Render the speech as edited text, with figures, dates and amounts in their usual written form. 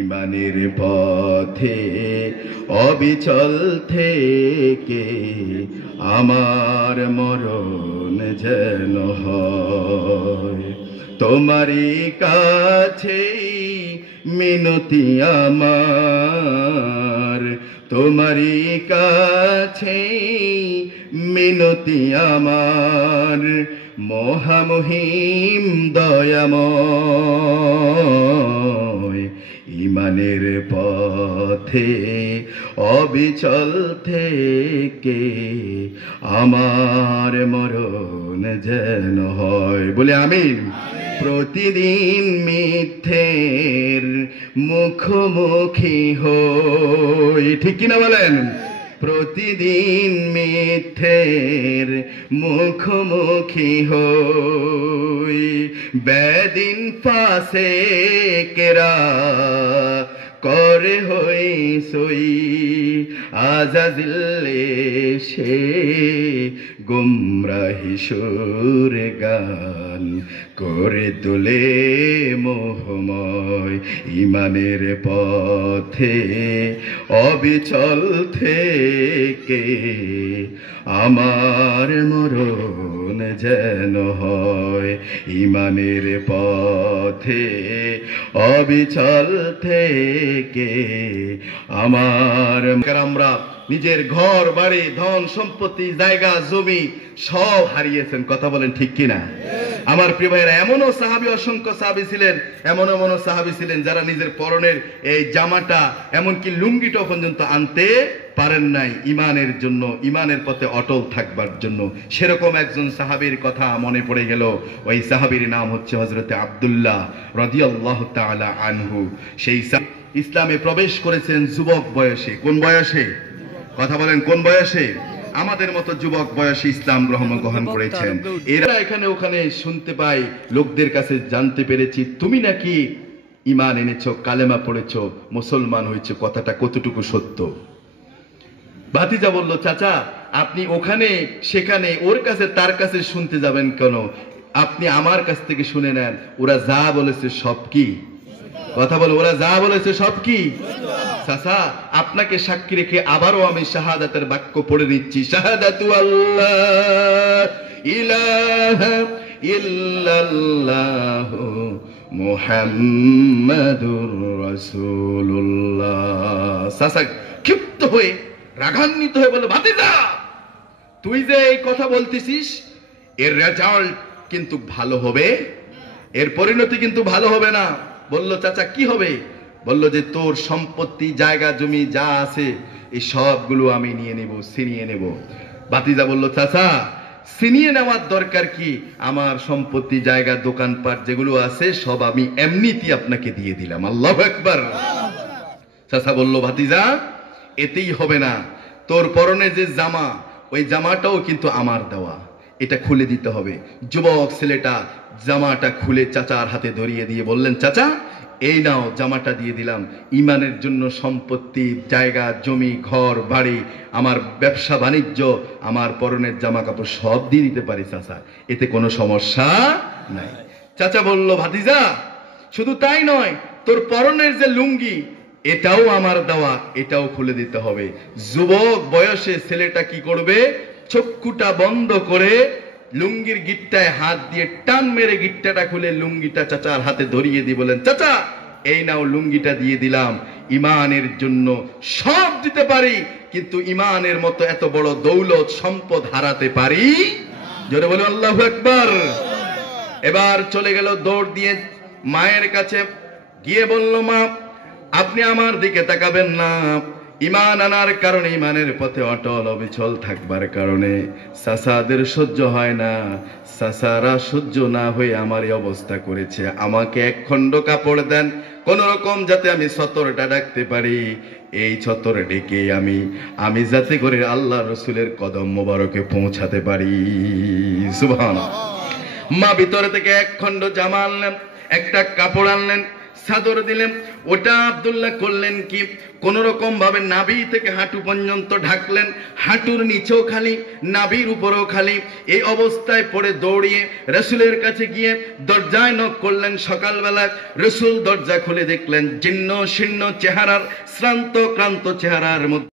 ইমানের পথে অবিচল থেকে আমার মরণ যেন হয়। তোমারই কাছে মিনতি আমার, তোমারই কাছে মিনতি আমার, মহামহিম দয়াময়। ইমানের পথে অবিচল থেকে আমার মরণ যেন হয়। বলে আমিন। প্রতিদিন মিথ্যের মুখোমুখি হই, ঠিক কিনা বলেন? প্রতিদিন মিথ্যের মুখোমুখি হই, বেদিন ফাসেকেরা করে হই সই, আজাজিল এসে গুমরাহি সুর গান করে তোলে মোহময়। ইমানের পথে অবিচল থেকে আমার মরণ যেন হয়। ইমানের পথে অবিচল থেকে আমার। আমরা নিজের ঘর বাড়ি ধন সম্পত্তি জায়গা জমি সব হারিয়েছেন, কথা বলেন ঠিক কিনা? আমার প্রিয় ভাইরা, এমনও সাহাবী, অসংখ্য সাহাবী ছিলেন, এমনও সাহাবী ছিলেন যারা নিজের পরনের এই জামাটা এমনকি লুঙ্গিটা পর্যন্ত আনতে পারেন নাই ইমানের জন্য, ইমানের পথে অটল থাকবার জন্য। সেরকম একজন সাহাবীর কথা মনে পড়ে গেল। ওই সাহাবীর নাম হচ্ছে হযরতে আব্দুল্লাহ রাদিয়াল্লাহু তাআলা আনহু। সেই ইসলামে প্রবেশ করেছেন যুবক বয়সে। কোন বয়সে? কথা বলেন, কোন বয়সে? আমাদের মতো যুবক বয়সে ইসলাম গ্রহণ করেছেন। এরা এখানে ওখানে শুনতে পাই, লোকদের কাছে জানতে পেরেছি তুমি নাকি ঈমান এনেছো, কালেমা পড়েছো, মুসলমান হয়েছে। কথাটা কতটুকু সত্য? ভাতিজা বলল, চাচা আপনি ওখানে সেখানে ওর কাছে তার কাছে শুনতে যাবেন কেন? আপনি আমার কাছ থেকে শুনে নেন। ওরা যা বলেছে সব কি? কথা বলো, ওরা যা বলেছে সব কি? চাচা আপনাকে সাক্ষী রেখে আবারও আমি শাহাদাতের বাক্য পড়ে দিচ্ছি। শাহাদাতু আল্লাহ ইলাহা ইল্লাল্লাহু মুহাম্মাদুর রাসূলুল্লাহ। চাচা ক্ষিপ্ত হয়ে রাগান্বিত হয়ে বলে, ভাতিজা তুই যে এই কথা বলতেছিস, এর রেজাল্ট কিন্তু ভালো হবে, এর পরিণতি কিন্তু ভালো হবে না। বলল, চাচা কি হবে? বলল যে তোর সম্পত্তি জায়গা জমি যা আছে এই সবগুলো আমি নিয়ে নেব, ছিনিয়ে নেব। ভাতিজা বলল, চাচা ছিনিয়ে নেওয়ার দরকার কি? আমার সম্পত্তি জায়গা দোকানপাট যেগুলো আছে সব আমি এমনিতেই আপনাকে দিয়ে দিলাম। আল্লাহু আকবার। চাচা বলল, ভাতিজা এতেই হবে না, তোর পরনে যে জামা ওই জামাটাও কিন্তু আমার দেওয়া, এটা খুলে দিতে হবে। যুবক ছেলেটা জামাটা খুলে চাচার হাতে ধরিয়ে দিয়ে বললেন, চাচা এই নাও জামাটা দিয়ে দিলাম। ইমানের জন্য সম্পত্তি জায়গা জমি ঘর বাড়ি আমার ব্যবসা বাণিজ্য আমার পরনের জামা কাপড় সব দিয়ে দিতে পারি চাচা, এতে কোনো সমস্যা নাই। চাচা বলল, ভাতিজা শুধু তাই নয়, তোর পরনের যে লুঙ্গি এটাও আমার দেওয়া, এটাও খুলে দিতে হবে। যুবক বয়সে ছেলেটা কি করবে? চক্ষুটা বন্ধ করে লুঙ্গির গিট্টায় হাত দিয়ে টান মেরে গিট্টাটা খুলে লুঙ্গিটা চাচার হাতে ধরিয়ে দিয়ে বলেন, চাচা এই নাও লুঙ্গিটা দিয়ে দিলাম। ইমানের জন্য সব দিতে পারি, কিন্তু ইমানের মতো এত বড় দৌলত সম্পদ হারাতে পারি। জোরে বলে আল্লাহু আকবার। এবার চলে গেল দৌড় দিয়ে মায়ের কাছে গিয়ে বলল, মা আপনি আমার দিকে তাকাবেন না। ইমান আনার কারণে, ইমানের পথে অটল অবিচল থাকবার কারণে চাচাদের সহ্য হয় না। চাচারা সহ্য না হয়ে আমার এই অবস্থা করেছে। আমাকে এক খণ্ড কাপড় দেন, কোন রকম যাতে আমি ছতরটা ডাকতে পারি। এই ছতর ডেকে আমি যাতে করে আল্লাহ রসুলের কদম মোবারকে পৌঁছাতে পারি। সুবহানাল্লাহ। মা ভিতরে থেকে এক খণ্ড জামা আনলেন, একটা কাপড় আনলেন, চাদর দিলেন। ওটা আব্দুল্লাহ করলেন কি, কোন রকম ভাবে নাভি থেকে হাঁটু পর্যন্ত ঢাকলেন, হাঁটুর নিচেও খালি, নাভির উপরেও খালি। এই অবস্থায় পড়ে দৌড়িয়ে রাসূলের কাছে গিয়ে দরজায় নক করলেন। সকালবেলায় রাসূল দরজা খুলে দেখলেন জীর্ণ শীর্ণ চেহারার, শ্রান্ত ক্লান্ত চেহারার মধ্যে